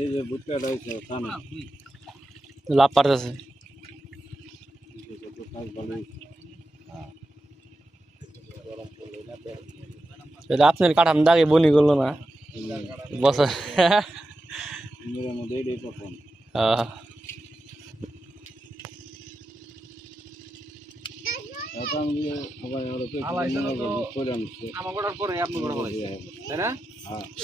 এই যে ভুট্টাটা হয়েছে কানে লাভ পারতেছে আপনার কাঠাম দাগে বনি করলো না বছর মধ্যে এইটাই প্রথম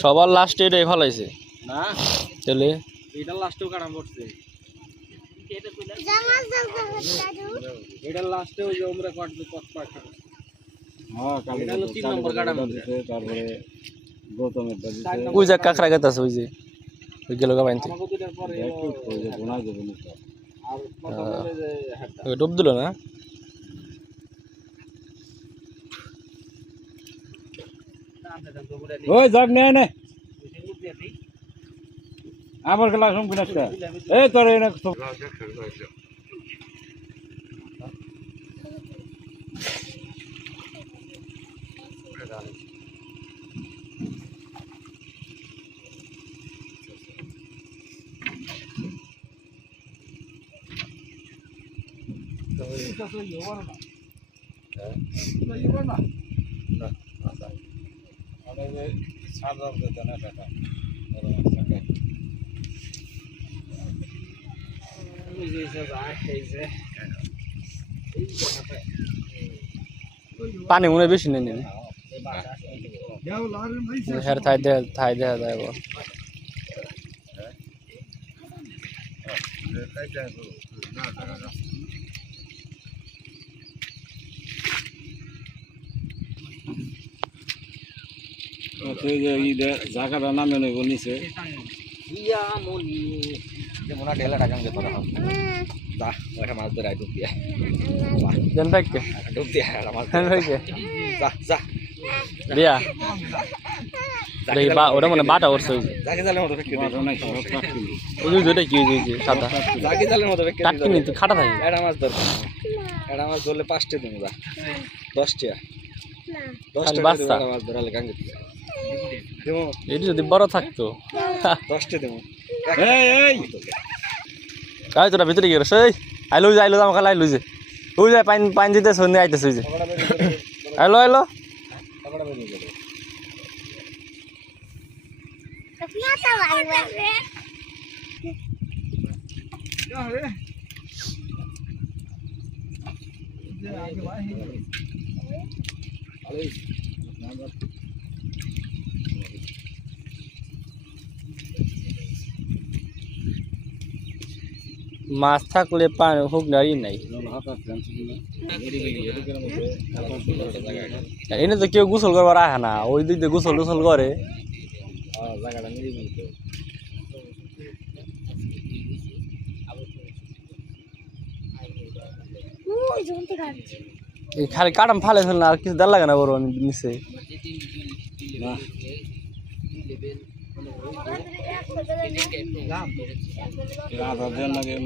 সবার লাস্টে এটাই ভালাইছে না তাহলে এটা লাস্টেও কাটাম পড়ছে এটা লাস্টে ওই যে আমরা কাটবে কত পাখা হ্যাঁ কাল এটা হলো 3 নম্বর কাটাম দিছে তারপরে গৌতমের দিছে ওই যে কাকড়া গাতাছে ওই যে ওই গেল গা বাইনতে আমাকে দুটার পরে ওই যে গোনা যাবে না আর প্রথম হলো যে হাটটা ওই ডুব দিল না ওই যাক নে নে আবার গেলা সম কিনাসটা এই তোর এনে পানি মনে বেশি নেই নেই হ্যাঁ থাই দেখা যায় জায়গাটা নামে নইব নিচে মনে হয় ঢেলা টাকা যেতে হবে যা ওটা মাছ ধরে ডুব দিয়ে দেন থাকতে ডুব দিয়ে মাছ যা যা দিয়া ওটা মানে বাটা ওর সই জাগে জালের মতো ফেকে ওই যে কি হয়েছে সাদা জাগে জালের মতো ফেকে টাটকি নি তো খাটা থাকে এটা মাছ ধর এটা মাছ ধরলে 5টা দিন যা 10টা 10টা বাচ্চা মাছ ধরালে গাঙ্গে দেবো এটি যদি বড় থাকতো 10টা দেবো এই কাজ তোরা ভিতরে গিয়ে সেই আইলো যে আইলো আমাকে আইলো যে ওই যায় পাইন পাইন দিতে সন্ধ্যে আইতেছে ওই যে আইলো আইলো মাছ থাকলে পানি হোক নারী নাই এনে তো কেউ গোসল করবার আহে না ওই দিক দিয়ে গোসল টোসল করে খালি কাটাম ফালে ফেল না আর কিছু দেওয়ার লাগে না বড় নিচে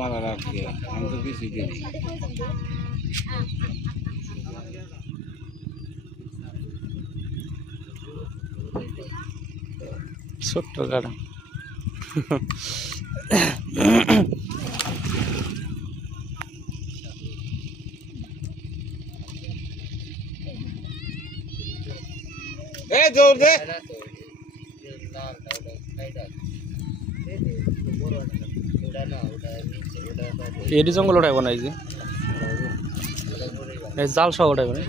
মারা রাখছি আমি তো কিছু দিই ছোট্ট কাটাম এই জোর দে এটি জঙ্গল ওঠাইব না এই যে জাল সহ ওঠাইব না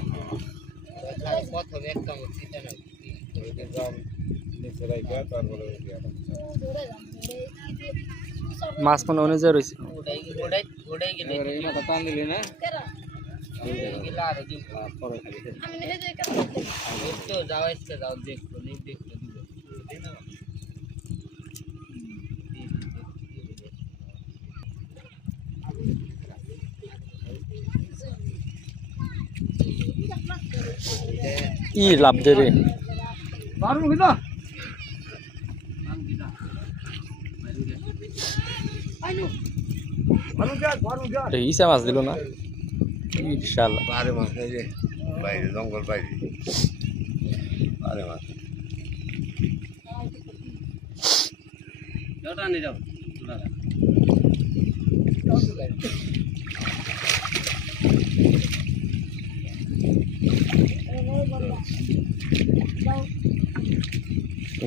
মাছ মানে অনুযায়ী রয়েছে টান দিলি না ই লাভ দে রে ইসা মাছ দিল না ইনশাআল্লাহ আরে মাছ এই যে বাইরে জঙ্গল বাইরে আরে মাছ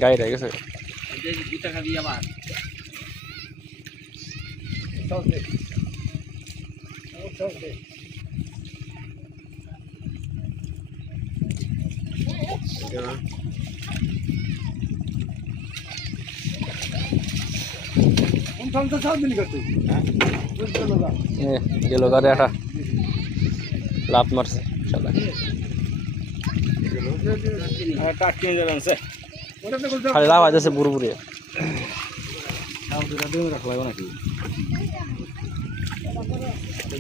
গাই রয়ে গেছে গেল গাড়ি একটা লাভ মারছে শালা খালি লাভ আছে পুরোপুরি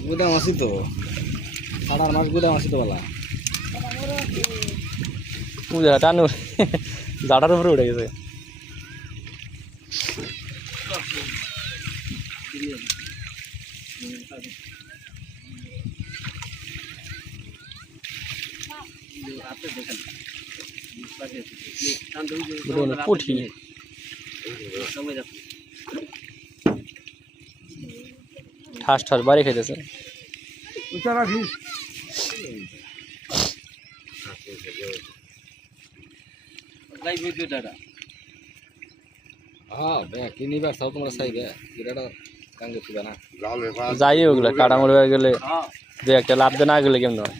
গুদাম আছি তো সাড়ার মাছ গুদাম আছি তো বলা পূজা টানুর জাটার উপরে উঠে গেছে পুঠি ঠাস ঠাস বাড়ি খাইতেছে হ্যাঁ কিনিবার চাও তোমরা চাইবে এটা কাঙ্গে ছিল না যাই ওগুলো কাটা মরে গেলে দু একটা লাভ দিয়ে না গেলে কেমন হয়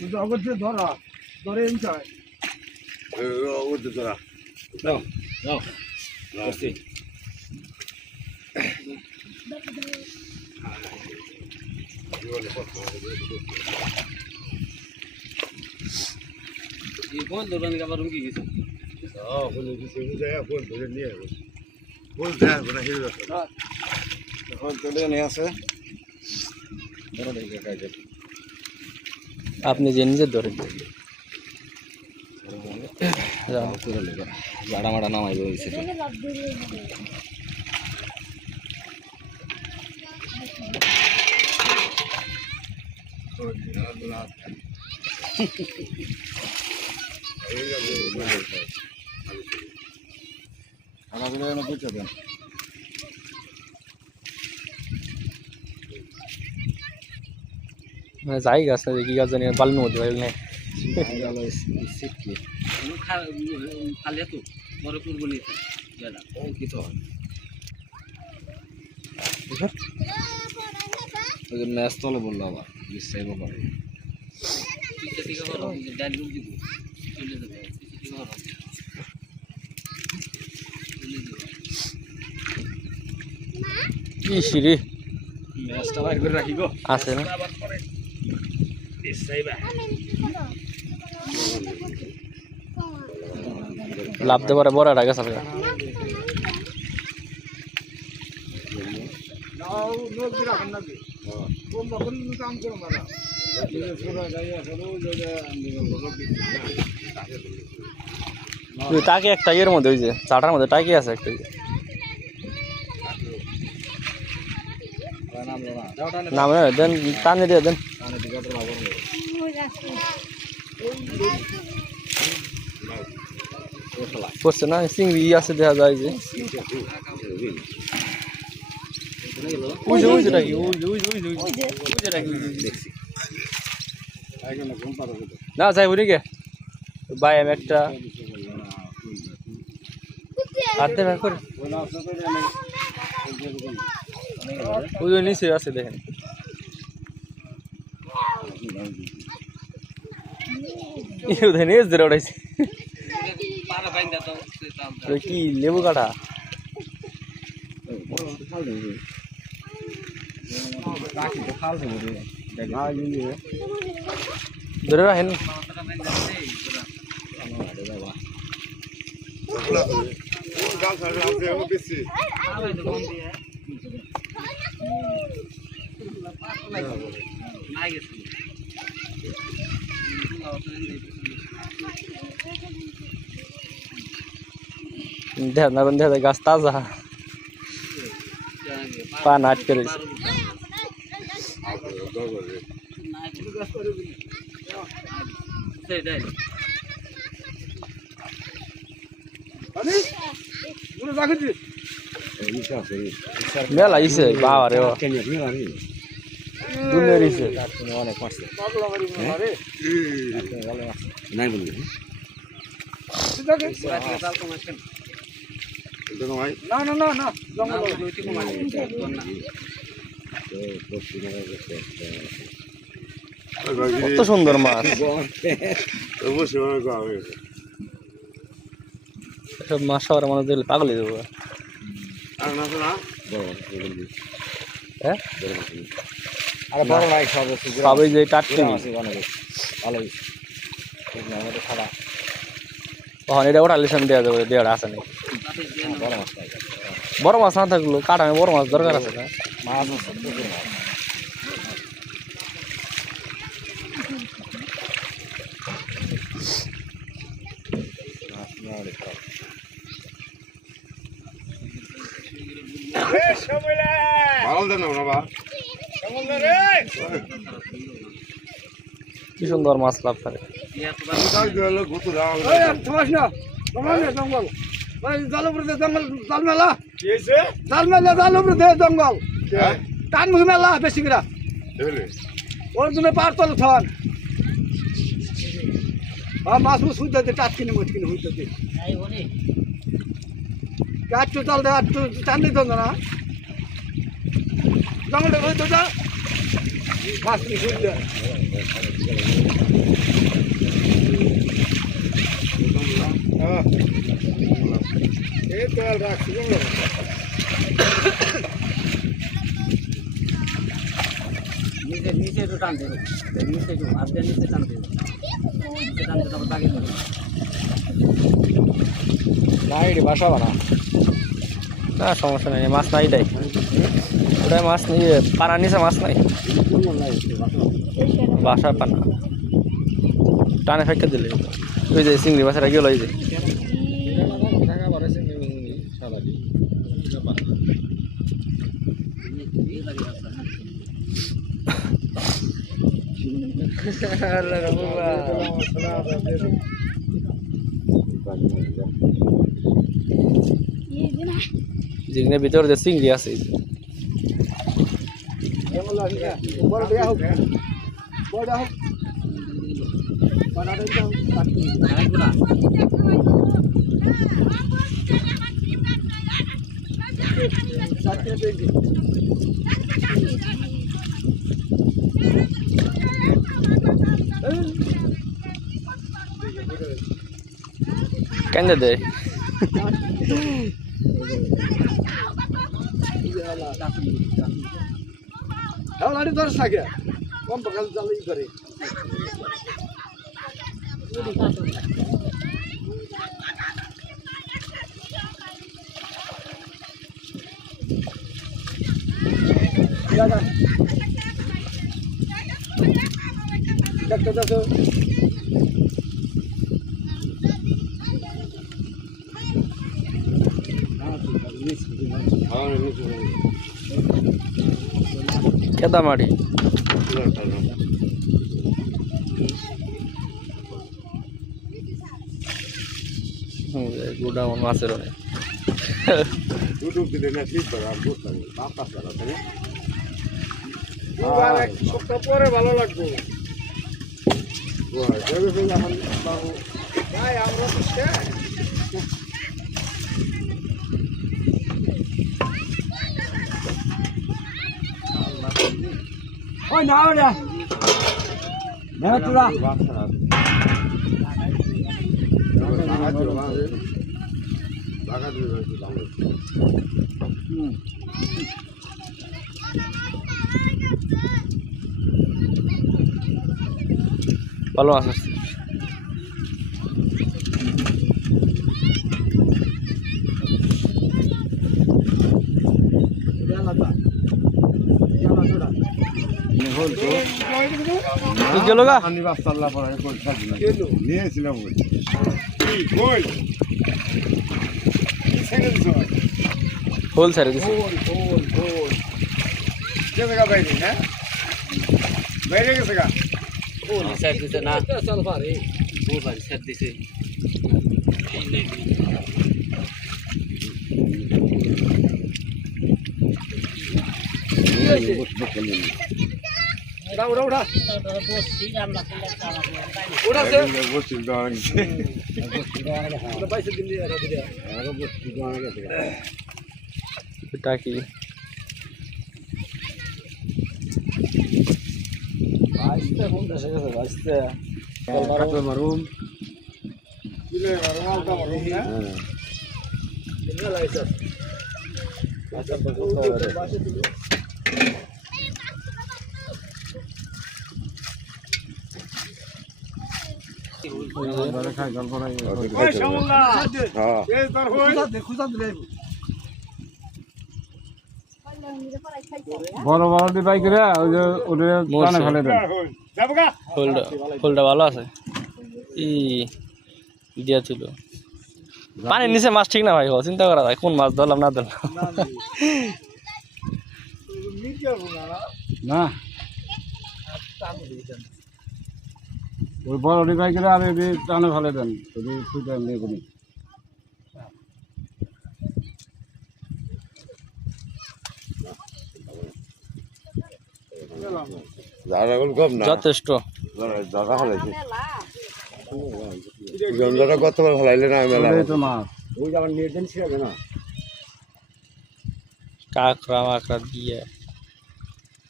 আপনি যে নিজের ধরে জাড়া মাড়া নামাইব যাই গাছ না কি গাছ জানি বালুর মধ্যে বাইল নেই ম্যাচ তলে বললো আবার চাইব করে কি সিঁড়ি ম্যাচটা বাইর করে রাখি গো আছে না লাভ দেবার বড় রাখা সাথে টাকি একটা ইয়ের মধ্যে ওই যে চাটার মধ্যে টাকি আছে একটা নাম দেন টানে দিয়ে দেন পড়ছে না চিংড়ি আছে দেখা যায় যে না যাই বুঝি গে ভাই আমি একটা আধে ভাগ করে ওই নিচে আছে দেখেন উঠাইছে কি লেবু কাটা ধরে রাখেন দেখা গাছ তাজা পান আটকে রয়েছে মেলা ইসে বাবা রে দুনিয়ার ইসে অনেক মারছে নাই বলি না না না না জঙ্গল কত সুন্দর মাছ সব মাছ সবার মানুষ দেখলে পাগল হয়ে যাবো হ্যাঁ আরে বড় লাইক সব সবাই যে টাটকে অনেক ভালো আমাদের খারাপ তখন এটা ওটা লিসান দেওয়া যাবে দেওয়াটা আছে নাকি বড় মাছ বড় মাছ না থাকলো কাটামে বড় মাছ দরকার আছে না মাছ আছে প্রচুর মাছ কি সুন্দর মাছ লাভ করে জঙ্গল জাল উপরে জঙ্গল জাল মেলা জাল মেলা জাল উপরে জঙ্গল টান মুখে মেলা বেশি করে ওর জন্য পার তল থান মাছ মুছ হইতে টাট কিনে মুছ কিনে হইতে কাটু চাল দে আটু টান দিত না জঙ্গলটা হইতো যা মাছ কি হইতে এই তো রাখছি নিচে নিচে একটু টানতে হবে নিচে একটু হাত দিয়ে নিচে টানতে হবে নিচে টানতে তারপর দাগে দেবে লাইট বাসা বানা না সমস্যা নেই মাছ নাই তাই ওটাই মাছ নেই পানা নিচে মাছ নাই বাসা পানা টানে ফেঁকে দিলে ওই যে চিংড়ি মাছের গেল ওই যে জিংনের ভিতরে যে চিংড়ি আছে কেন দে লাড়ি ধরে থাকে কম পাকাল জালি করে কেদা মাটি গুডা মাছের অনেক পরে ভালো লাগবে আমরা ওই না ওরা না তোরা ভালো মাছ আছে গেল গা নিয়েছিলাম হোল ছেড়ে দিছি বাইরে গেছে গা ছেড়ে দিছে না চল পারে ছেড়ে দিছে ওটা ওটা ওটা ওটা আছে ওটা পয়সা দিলি আর দিলি এটা কি আইতে কোন দেশে গেছে আইতে কাটো মারুম দিলে মারুম আলতা মারুম না দিলে লাইছে আচ্ছা তো বাসে দিল খাই গল্প নাই ওই শামুল্লাহ হ্যাঁ এই তোর হই খুঁজা দিলে বড় বড় ডিবাই করে ওই যে ওটা টানে ফেলে দেন যাবগা ফুলটা ভালো আছে ই দিয়া ছিল পানির নিচে মাছ ঠিক না ভাই চিন্তা করা যায় কোন মাছ ধরলাম না ধরলাম না ওই বড় ডিবাই করে আর এই টানে ফেলে দেন যদি ফুটা নিয়ে কোনি যথেষ্ট গতবার ভালাইলে না এই তো মাছ ওই যাবার নির্দেশ ছিল না কাঁকড়া মাকড়া দিয়ে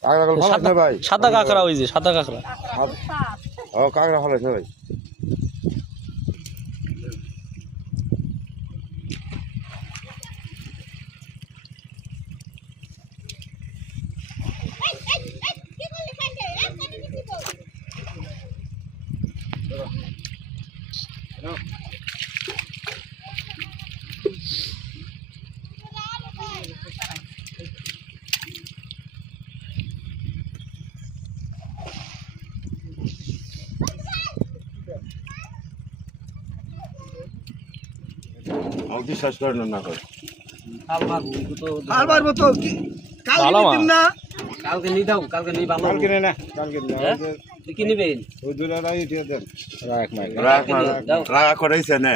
কাঁকড়া ভালাইছে ভাই সাদা কাঁকড়া ওই যে সাদা কাঁকড়া ও কাঁকড়া ভালাইছে ভাই বিশ্বাস করেন না করে আর মারবো তো কাল ভালো মাছ। দিন না কালকে নিয়ে দাও কালকে নিয়ে ভালো কালকে না কালকে না তুই কি নিবেন ওই দুটো রাই দিয়ে দেন রাখ মাই রাগ করাইছে না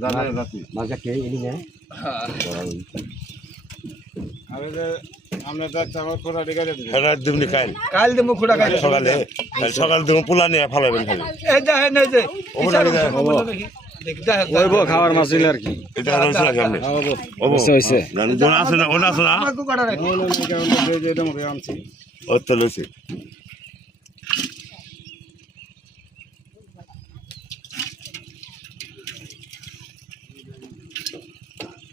জানে জাতি মাঝে কে এলি না আমি যে আমরা যাচ্ছি আমার খোলা ডিগারে দিই রাত দিমনি কাল কাল দেবো খুঁড়া খাই সকালে সকাল দিম পোলা নিয়ে ফালাবেন খালি এই যা হে না যে ওটা নিয়ে দেখদা হে ওইবো খাওয়ার মাছ হইলে আর কি এটা রইছে না কেমনে ওবো হইছে ওনা আছে না ওনা আছে না আমার কো কাটা রাখি এটা মরে আনছি ও তো লইছে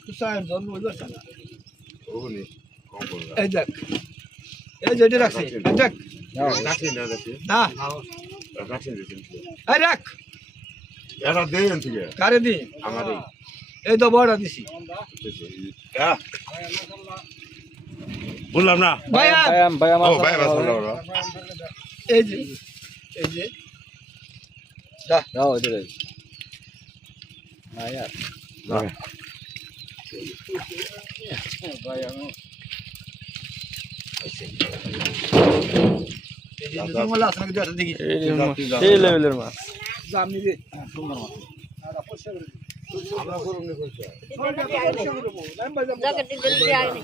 তুই সাইন জন বলছ না ওনি কম করে এই দেখ এই যে এটা রাখছি এই দেখ রাখি না রাখি না রাখি দিছেন এই রাখ এরা দেন থেকে কারে দি আমারই এই তো বড় দিছি বললাম না ভাই ভাই ও ভাই বাস বললাম এই যে দাও এদিকে এই যে জঙ্গল আছে নাকি দেখা দেখি এই লেভেলের মাছ জামনি দে সুন্দর মাছ আমরা করব নি কইছো जगह दिल्ली आ गई